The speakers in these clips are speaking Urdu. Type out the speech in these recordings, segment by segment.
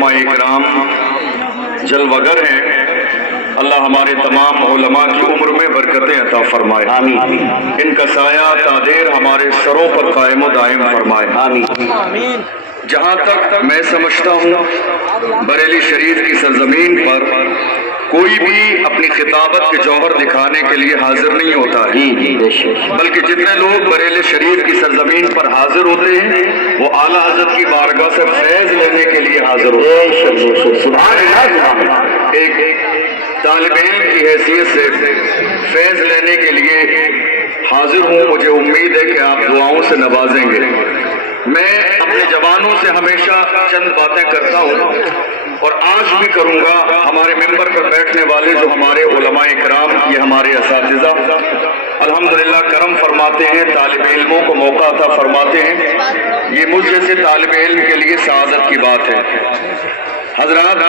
علماء اکرام جلوگر ہیں، اللہ ہمارے تمام علماء کی عمر میں برکتیں عطا فرمائے، آمین ان کا سایہ تادیر ہمارے سروں پر قائم و دائم فرمائے، آمین۔ جہاں تک میں سمجھتا ہوں بریلی شریف کی سرزمین پر کوئی بھی اپنی خطابت کے جوہر دکھانے کے لیے حاضر نہیں ہوتا ہے، جی بے شک، بلکہ جتنے لوگ بریلی شریف کی سرزمین پر حاضر ہوتے ہیں وہ اعلیٰ حضرت کی بارگاہ سے فیض لینے کے لیے حاضر ہوتے ہیں۔ بے شک بے شک، سبحان اللہ سبحان اللہ۔ ایک طالب علم کی حیثیت سے فیض لینے کے لیے حاضر ہوں، مجھے امید ہے کہ آپ دعاؤں سے نوازیں گے۔ میں اپنے جوانوں سے ہمیشہ چند باتیں کرتا ہوں اور آج بھی کروں گا۔ ہمارے ممبر پر بیٹھنے والے جو ہمارے علماء اکرام، یہ ہمارے اساتذہ الحمدللہ کرم فرماتے ہیں، طالب علموں کو موقع عطا فرماتے ہیں، یہ مجھ جیسے طالب علم کے لیے سعادت کی بات ہے۔ حضرات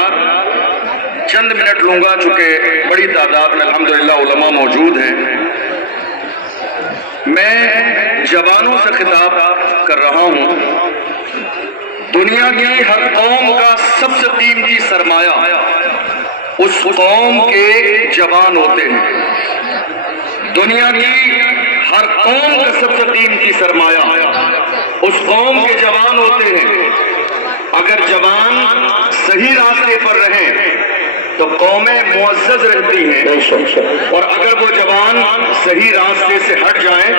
چند منٹ لوں گا، چونکہ بڑی تعداد میں الحمدللہ علماء موجود ہیں۔ میں جوانوں سے خطاب کر رہا ہوں۔ دنیا کی ہر قوم کا سب سے قیمتی سرمایہ اس قوم کے جوان ہوتے ہیں۔ دنیا کی ہر قوم کا سب سے قیمتی سرمایہ اس قوم کے جوان ہوتے ہیں۔ اگر جوان صحیح راستے پر رہیں تو قومیں معزز رہتی ہیں، اور اگر وہ جوان صحیح راستے سے ہٹ جائیں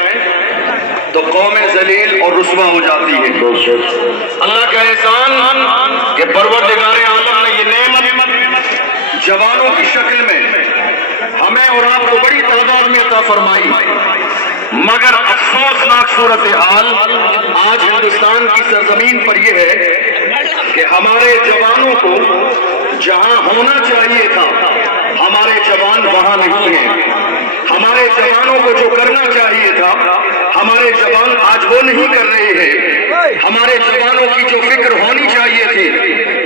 تو قومیں ذلیل اور رسوا ہو جاتی ہیں۔ اللہ کا احسان کہ پروردگار عالم نے یہ نعمت جوانوں کی شکل میں ہمیں اور آپ کو بڑی تعداد میں عطا فرمائی، مگر افسوسناک صورتحال آج ہندوستان کی سرزمین پر یہ ہے کہ ہمارے جوانوں کو جہاں ہونا چاہیے تھا ہمارے جوان وہاں نہیں ہیں۔ ہمارے جوانوں کو جو کرنا چاہیے تھا ہمارے جوان آج وہ نہیں کر رہے ہیں۔ ہمارے جوانوں کی جو فکر ہونی چاہیے تھی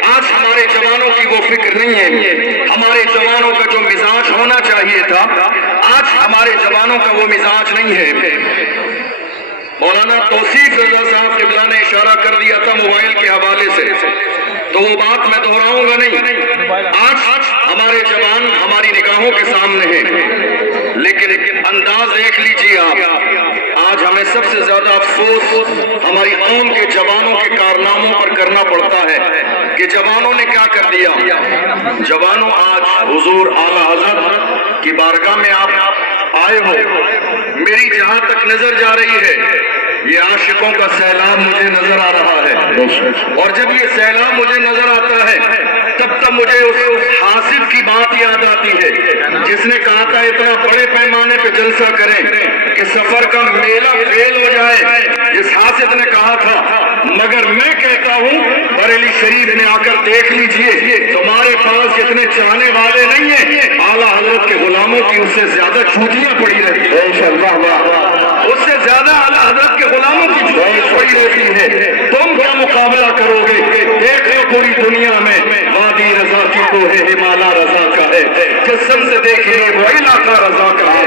آج ہمارے جوانوں کی وہ فکر نہیں ہے۔ ہمارے جوانوں کا جو مزاج ہونا چاہیے تھا آج ہمارے جوانوں کا وہ مزاج نہیں ہے۔ مولانا توصیف رضا صاحب قبلہ نے اشارہ کر دیا تھا موبائل کے حوالے سے، تو وہ بات میں دہراؤں گا نہیں۔ آج ہمارے جوان ہماری نگاہوں کے سامنے ہیں، لیکن انداز دیکھ لیجیے آپ، آج ہمیں سب سے زیادہ افسوس ہماری قوم کے جوانوں کے کارناموں پر کرنا پڑتا ہے کہ جوانوں نے کیا کر دیا۔ جوانوں آج حضور اعلیٰ حضرت کی بارگاہ میں آپ آئے ہو، میری جہاں تک نظر جا رہی ہے یہ عاشقوں کا سیلاب مجھے نظر آ رہا ہے، اور جب یہ سیلاب مجھے نظر آتا ہے تب مجھے اس حاسب کی بات یاد آتی ہے جس نے کہا تھا اتنا بڑے پیمانے پہ جلسہ کریں کہ سفر کا میلہ فیل ہو جائے، جس حاسب نے کہا تھا۔ مگر میں کہتا ہوں بریلی شریف میں آ کر دیکھ لیجئے، تمہارے پاس جتنے چاہنے والے نہیں ہیں اعلیٰ حضرت کے غلاموں کی اس سے زیادہ چوٹیاں پڑی رہتی ہیں، اس سے زیادہ اعلیٰ حضرت کے غلاموں کی چوٹیاں پڑی رہتی ہیں۔ تم کیا مقابلہ کرو گے؟ دیکھ لو پوری دنیا میں وادی رضا کی تو ہے، ہمالا رضا کا ہے، جسم سے دیکھیے وہ علاقہ رضا کا ہے۔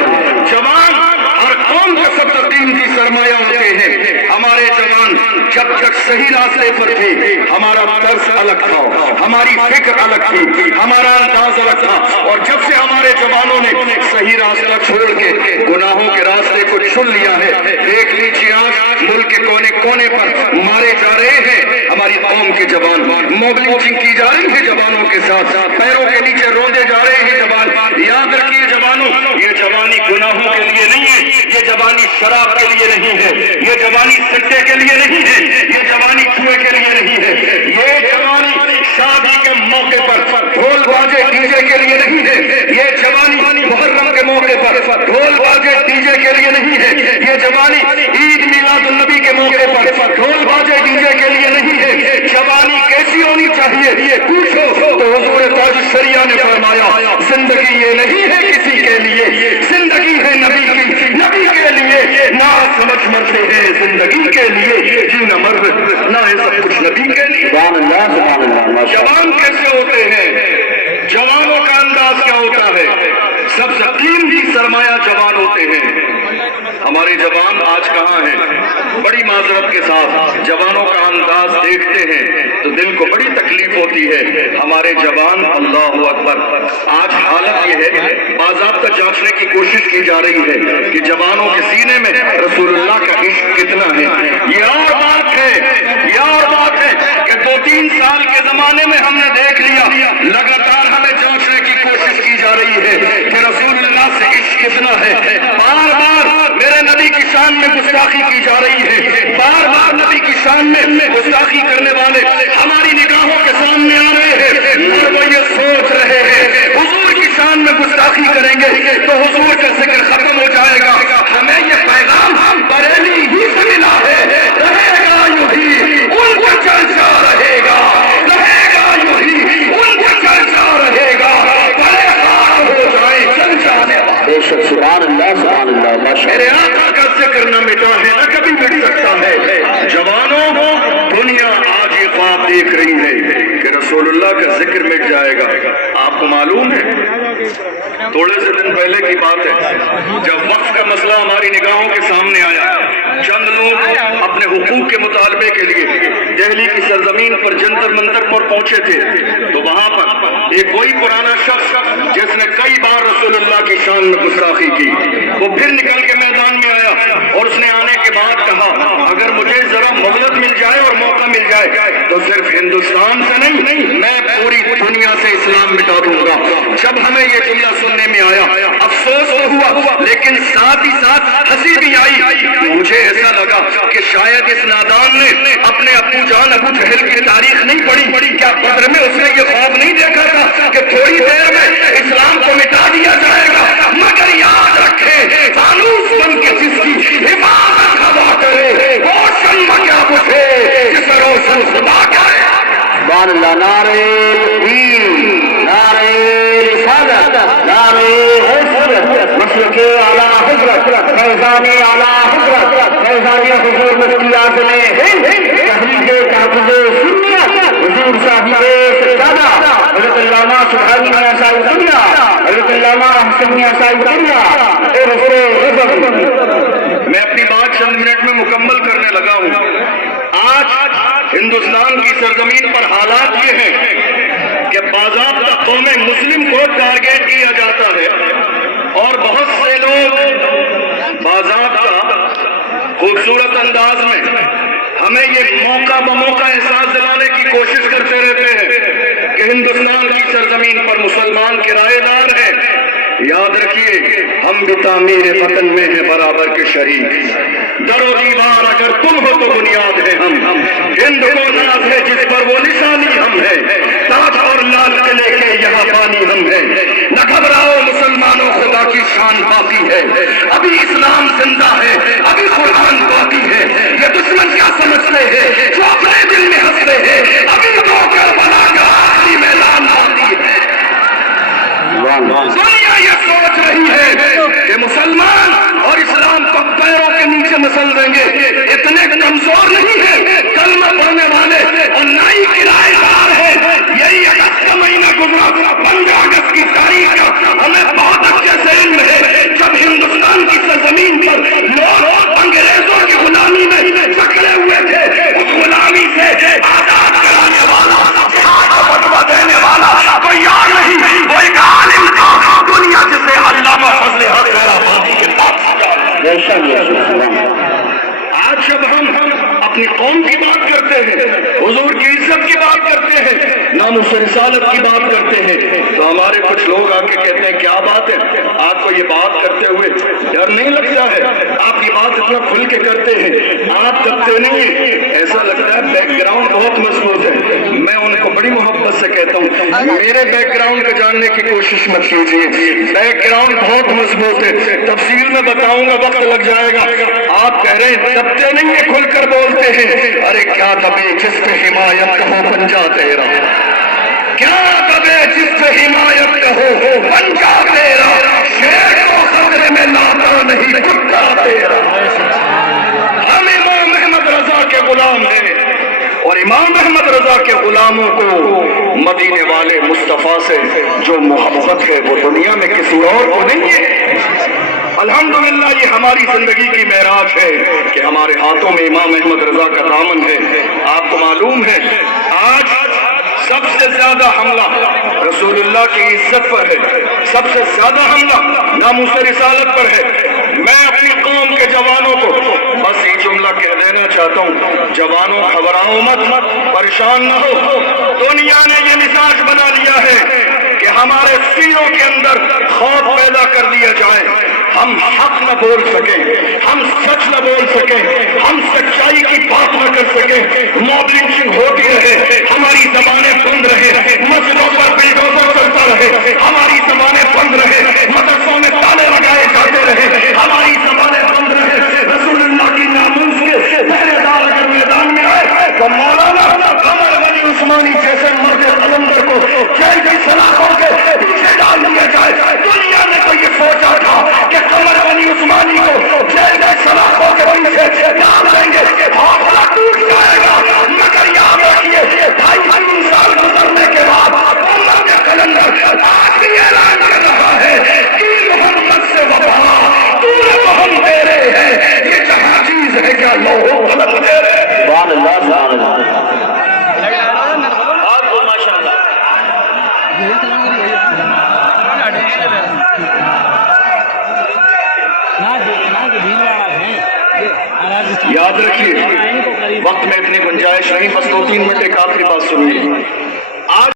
جوان ہر قوم کا سب سے قیمتی سرمایہ ہوتے ہیں۔ ہمارے جوان جب تک صحیح راستے پر تھے ہمارا طرز الگ تھا، ہماری فکر الگ تھی، ہمارا انداز الگ تھا، اور جب سے ہمارے جوانوں نے صحیح راستہ چھوڑ کے گناہوں کے راستے کو چن لیا ہے، دیکھ لیجیے آج ملک کے کونے کونے پر مارے جا رہے ہیں ہماری قوم کے جوان، موبلنچنگ کی جا رہی ہے جوانوں کے ساتھ، پیروں کے نیچے روندے جا رہے ہیں جوان۔ یاد رکھیے جوانوں، یہ جوانی گناہوں کے لیے نہیں ہے، یہ جوانی شراب کے لیے نہیں ہے، یہ جوانی سٹے کے لیے نہیں ہے، یہ جوانی جوئے کے لیے نہیں ہے، یہ جوانی شادی کے موقع پر ڈھول باجے ڈی جے کے لیے نہیں ہے، یہ جوانی محرم کے موقع پر ڈھول باجے ڈی جے کے لیے نہیں ہے، یہ جوانی عید میلاد النبی کے موقع پر ڈھول باجے ڈی جے کے لیے نہیں ہے۔ جوانی کیسی ہونی چاہیے پوچھو تو حضور تاج شریعہ نے فرمایا زندگی یہ نہیں ہے کسی کے لیے، زندگی ہے نبی کی، نبی کے لیے نہ سمجھ مرتے ہیں، زندگی کے لیے جینا مرد نہ ہے سب کچھ نبی کے لیے۔ جوان کیسے ہوتے ہیں؟ جوانوں کا انداز کیا ہوتا ہے؟ سب سے قیمتی سرمایہ جوان ہوتے ہیں۔ ہمارے جوان آج کہاں ہیں؟ بڑی معذرت کے ساتھ جوانوں کا انداز دیکھتے ہیں تو دل کو بڑی تکلیف ہوتی ہے. ہمارے جوان اللہ اکبر آج حالت یہ ہے باضابطہ جانچنے کی کوشش کی جا رہی ہے کہ جوانوں کے سینے میں رسول اللہ کا عشق کتنا ہے. یہ اور بات ہے کہ 2-3 سال کے زمانے میں ہم نے دیکھ لیا لگاتار ہمیں جانچنے کی کوشش کی جا رہی ہے کہ رسول اللہ سے عشق کتنا ہے. بار بار میرے نبی کی شان میں گستاخی کی جا رہی ہے. بار بار نبی کی شان میں گستاخی کرنے والے ہماری نگاہوں کے سامنے آ رہے ہیں اور وہ یہ سوچ رہے ہیں حضور کی شان میں گستاخی کریں گے تو حضور کا ذکر ختم ہو جائے گا. ہمیں یہ پیغام بریلی ہی سے ملا ہے. رہے گا یوں ہی ان کا چرچا رہے گا. رہے گا یوں ہی ان کا چرچا رہے گا. بڑے خاک ہو جائیں چل جانے والے. بے شک سبحان اللہ سبحان اللہ ماشاء میرے اللہ. آقا کا ذکر نہ مٹا ہے نہ کبھی مٹ سکتا ہے. جوانوں دنیا آج یہ خواب دیکھ رہی ہے کہ رسول اللہ کا ذکر مٹ جائے گا. آپ کو معلوم ہے تھوڑے سے دن پہلے کی بات ہے جب وقف کا مسئلہ ہماری نگاہوں کے سامنے آیا. چند لوگ اپنے حقوق کے مطالبے کے لیے دہلی کی سرزمین پر جنتر منتر پر پہنچے تھے تو وہاں پر ایک کوئی پرانا شخص جس نے کئی بار رسول اللہ کی شان میں گستاخی کی وہ پھر نکل کے میدان میں آیا اور اس نے آنے کے بعد کہا اگر مجھے ذرا مہلت مل جائے اور موقع مل جائے تو صرف ہندوستان سے نہیں میں پوری دنیا سے اسلام مٹا دوں گا. جب ہمیں یہ جملہ سننے میں آیا افسوس تو ہوا لیکن ساتھ ہی ساتھ ہنسی بھی آئی. مجھے ایسا لگا کہ شاید اس نادان نے اپنے ابو جان ابو جہل کی تاریخ نہیں پڑھی. کیا بدر میں اس نے یہ خواب نہیں دیکھا تھا کہ تھوڑی دیر میں اسلام کو مٹا دیا جائے گا؟ مگر یاد رکھے فانوس بن کے جس کی حفاظت ہوا کرے روشن کیا بجھے جس روشن خدا کرے. سبحان اللہ. نعرہ تکبیر نعرہ رسالت نعرہ حضرت مسلک اعلیٰ حضرت فیضان اعلیٰ حضرت فیضان حضور مفتی اعظم ہند تحریک تحفظ سنت حضور صاحب سجادہ حضرت علامہ سبحانی میاں صاحب دنیا حضرت علامہ حسن میاں صاحب دنیا اور میں اپنی بات چند منٹ میں مکمل کرنے لگا ہوں. آج ہندوستان کی سرزمین پر حالات یہ ہیں کہ باضابطہ قوم مسلم کو ٹارگیٹ کیا جاتا ہے اور بہت سے لوگ باضابطہ خوبصورت انداز میں ہمیں یہ موقع بموقع احساس دلانے کی کوشش کرتے رہتے ہیں کہ ہندوستان کی سرزمین پر مسلمان کرایہ دار ہیں. یاد رکھیے ہم بھی تعمیر وطن میں ہیں برابر کے شریک. در و دیوار اگر تم ہو تو بنیاد ہے ہم. ہند کو ناز ہے جس پر وہ نشانی ہم ہے. تاج اور لال قلعے کے یہاں پانی ہم ہے. نہ گھبراؤ مسلمانوں خدا کی شان باقی ہے. ابھی اسلام زندہ ہے ابھی قرآن باقی ہے. یہ دشمن کیا سمجھتے ہیں جو اپنے دل میں ہنستے ہیں ابھی تو کربلا کا آخری میدان باقی ہے. دنیا یہ سوچ رہی ہے کہ مسلمان اور اسلام کو پیروں کے نیچے مسل دیں گے. اتنے کمزور نہیں ہے کلمہ پڑھنے والے اور نہ ہی کرایہ دار ہے. یہی اگست کا مہینہ گزرا 15 اگست کی تاریخ کا ہمیں بہت اچھے سے علم ہے جب ہندوستان کی سرزمین پر لوگ انگریزوں کی غلامی میں جکڑے ہوئے تھے. اس غلامی سے آزاد کرانے والا فتویٰ دینے والا کوئی یاد نہیں وہ ایک عالم تھا دنیا جسے علامہ فضل حق آبادی کے پاس. آج جب ہم اپنی قوم کی بات کرتے ہیں حضور کی عزت کی بات کرتے ہیں ناموس رسالت کی بات کرتے ہیں تو ہمارے کچھ لوگ آ کے کہتے ہیں کیا بات ہے آپ کو یہ بات کرتے ہوئے ڈر نہیں لگتا ہے؟ آپ یہ بات اتنا کھل کے کرتے ہیں آپ کرتے نہیں. ایسا لگتا ہے بیک گراؤنڈ بہت مضبوط ہے. میں ان کو بڑی محبت سے کہتا ہوں میرے بیک گراؤنڈ کو جاننے کی کوشش مت کیجیے. بیک گراؤنڈ بہت مضبوط ہے. تفصیل میں بتاؤں گا وقت لگ جائے گا. آپ کہہ رہے ہیں دبتے نہیں ہیں کھل کر بولتے ہیں. ارے کیا دبے جس پہ حمایت ہو پنجا تیرا. کیا دبے جس پہ حمایت ہو پنجا تیرا. شیر کو خطرے میں لاتا نہیں کتا تیرا. ہم امام احمد رضا کے غلام ہیں اور امام احمد رضا کے غلاموں کو مدینے والے مصطفیٰ سے جو محبت ہے وہ دنیا میں کسی اور کو نہیں ہے. الحمدللہ یہ ہماری زندگی کی معراج ہے کہ ہمارے ہاتھوں میں امام احمد رضا کا دامن ہے۔ آپ کو معلوم ہے آج سب سے زیادہ حملہ رسول اللہ کی عزت پر ہے، سب سے زیادہ حملہ ناموس رسالت پر ہے۔ میں اپنی قوم کے جوانوں کو بس یہ جملہ کہہ دینا چاہتا ہوں، جوانوں گھبراؤ مت، پریشان نہ ہو۔ دنیا نے یہ مزاج بنا لیا ہے کہ ہمارے سینوں کے اندر خوف پیدا کر دیا جائے، ہم حق نہ بول سکیں، ہم سچ نہ بول سکیں، ہم سچائی کی بات نہ کر سکیں، موب لنچنگ ہوتی رہے، ہماری زبانیں بند رہے، مسجدوں پر بلڈوزر چلتا رہے، ہماری زبانیں بند رہے، مدرسوں میں تالے لگائے جاتے رہے، ہماری زبانیں بند رہے۔ رسول اللہ کی ناموس کے پہرے دار اگر میدان میں آئے تو مولانا قمر غنی عثمانی جیسے مرد قلندر کو جیل کی سلاخوں کے پیچھے ڈال دیا جائے۔ دنیا نے تو یہ سوچا تھا کہ قمر غنی عثمانی کو جیل کی سلاخوں کے پیچھے ڈال دیں گے، حوصلہ ٹوٹ جائے گا، مگر یاد رکھیے 2.5 سال گزرنے کے بعد مرد قلندر آج بھی اعلان کر رہا ہے کہ محمد سے وفا تو ہم دے رہے ہیں، یہ جہاں چیز ہے کیا لوگوں غلط دے رہے ہیں۔ سبحان اللہ سبحان اللہ۔ یاد رکھیے وقت میں اتنی گنجائش نہیں، بس 2-3 منٹ ایک آخری بات سنیے۔